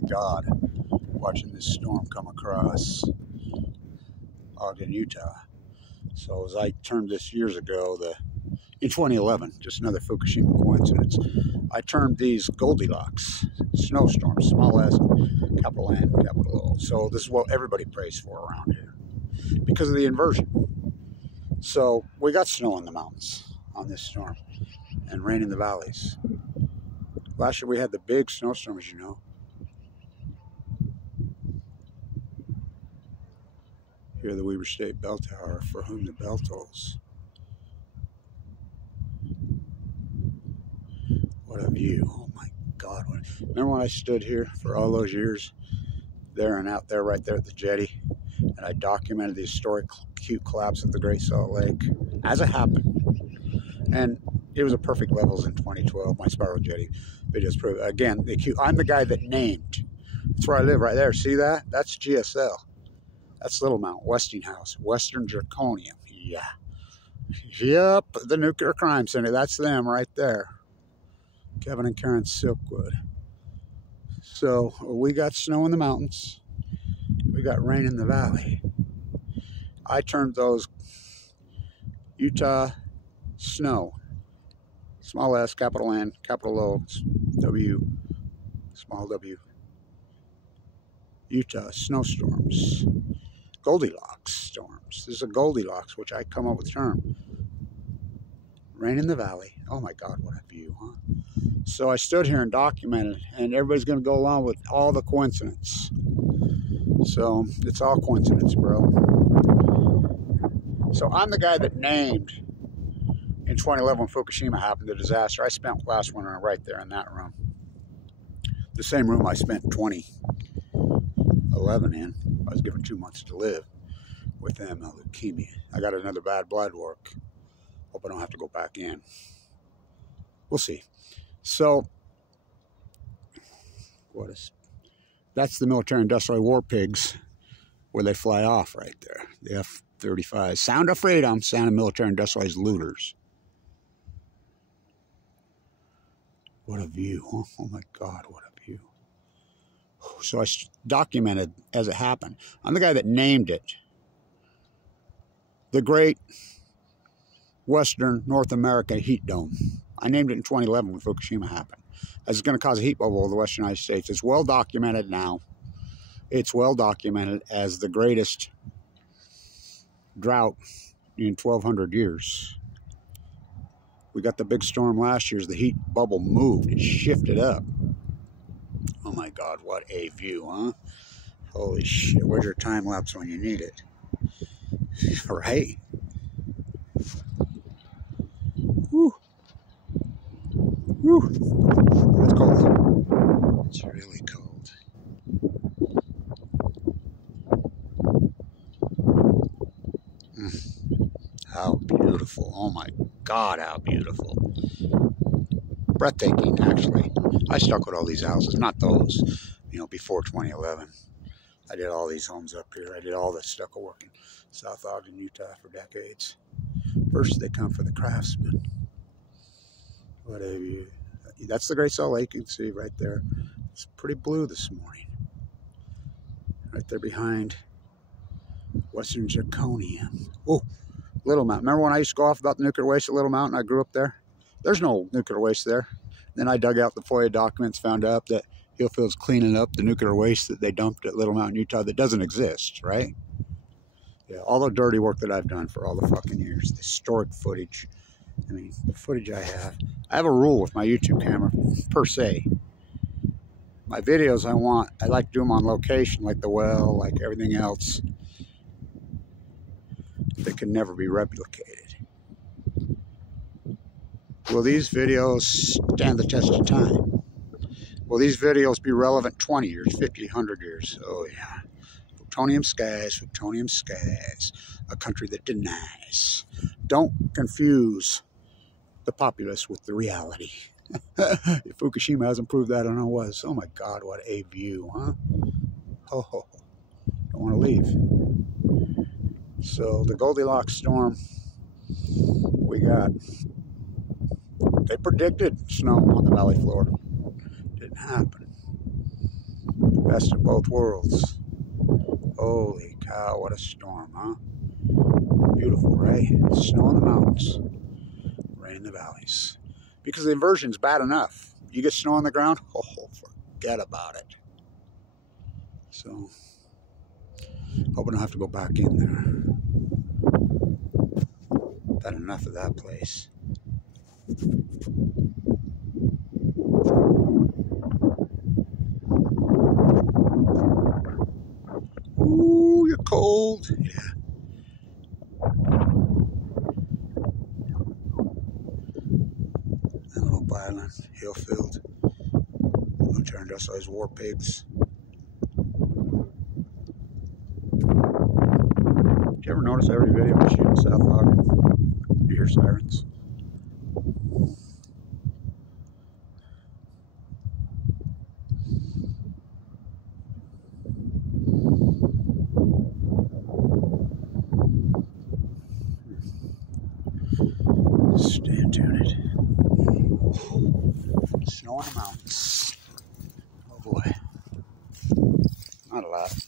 my God, watching this storm come across Ogden, Utah. So as I termed this years ago, in 2011, just another Fukushima coincidence, I termed these Goldilocks snowstorms, small s, capital N, capital O. So this is what everybody prays for around here because of the inversion. So we got snow in the mountains on this storm and rain in the valleys. Last year we had the big snowstorm, as you know. Here the Weber State Bell Tower, for whom the bell tolls. What a view. Oh my God. Remember when I stood here for all those years, there and out there, right there at the jetty, and I documented the historic acute collapse of the Great Salt Lake as it happened. And it was a perfect levels in 2012. My spiral jetty videos prove. Again, I'm the guy that named. That's where I live right there. See that? That's GSL. That's Little Mount, Westinghouse, Western Zirconium. Yeah. Yep, the Nuclear Crime Center. That's them right there. Kevin and Karen Silkwood. So we got snow in the mountains. We got rain in the valley. I termed those Utah snow. Small s, capital N, capital O, W, small w. Utah snowstorms. Goldilocks storms. This is a Goldilocks, which I come up with the term. Rain in the valley. Oh my God, what a view, huh? So I stood here and documented, and everybody's going to go along with all the coincidence. So it's all coincidence, bro. So I'm the guy that named in 2011 when Fukushima happened, the disaster. I spent last winter right there in that room. The same room I spent 2011 in. I was given 2 months to live with AML leukemia. I got another bad blood work. Hope I don't have to go back in. We'll see. So, that's the military-industrial war pigs where they fly off right there. The F-35. Sound of freedom, sound of military-industrialized looters. What a view, huh? Oh my God, what a view. So I documented as it happened. I'm the guy that named it the Great Western North America Heat Dome. I named it in 2011 when Fukushima happened. As it's going to cause a heat bubble in the Western United States. It's well documented now. It's well documented as the greatest drought in 1,200 years. We got the big storm last year as the heat bubble moved. It shifted up. Oh my God, what a view, huh? Holy shit, where's your time lapse when you need it? Right? Woo. Woo. It's cold. It's really cold. How beautiful. Oh my God, how beautiful. Breathtaking, actually. I stuck with all these houses, not those, before 2011. I did all these homes up here. I did all this stucco work in South Ogden, Utah for decades. First, they come for the craftsmen. What a view. That's the Great Salt Lake, you can see right there. It's pretty blue this morning. Right there behind Western Zirconium. Oh, Little Mountain. Remember when I used to go off about the nuclear waste at Little Mountain? I grew up there. There's no nuclear waste there. Then I dug out the FOIA documents, found out that Hillfield's cleaning up the nuclear waste that they dumped at Little Mountain, Utah that doesn't exist, right? Yeah, all the dirty work that I've done for all the fucking years, the historic footage. I mean, the footage I have a rule with my YouTube camera, per se. My videos I like to do them on location, like the well, like everything else. They can never be replicated. Will these videos stand the test of time? Will these videos be relevant 20 years, 50, 100 years? Oh yeah. Plutonium skies, plutonium skies. A country that denies. Don't confuse the populace with the reality. If Fukushima hasn't proved that, I don't know what. Oh my God, what a view, huh? Oh, don't want to leave. So the Goldilocks storm, they predicted snow on the valley floor. Didn't happen. Best of both worlds. Holy cow, what a storm, huh? Beautiful, right? Snow in the mountains, rain in the valleys. Because the inversion's bad enough. You get snow on the ground, oh, forget about it. So, hoping I'll have to go back in there. Had enough of that place. Ooh, you're cold. Yeah. Antelope Island, Hillfield. I'll turn to those war pigs. Did you ever notice every video I shoot in South Ogden, you hear sirens? Stand tuned. Snow in the mountains. Oh boy. Not a lot.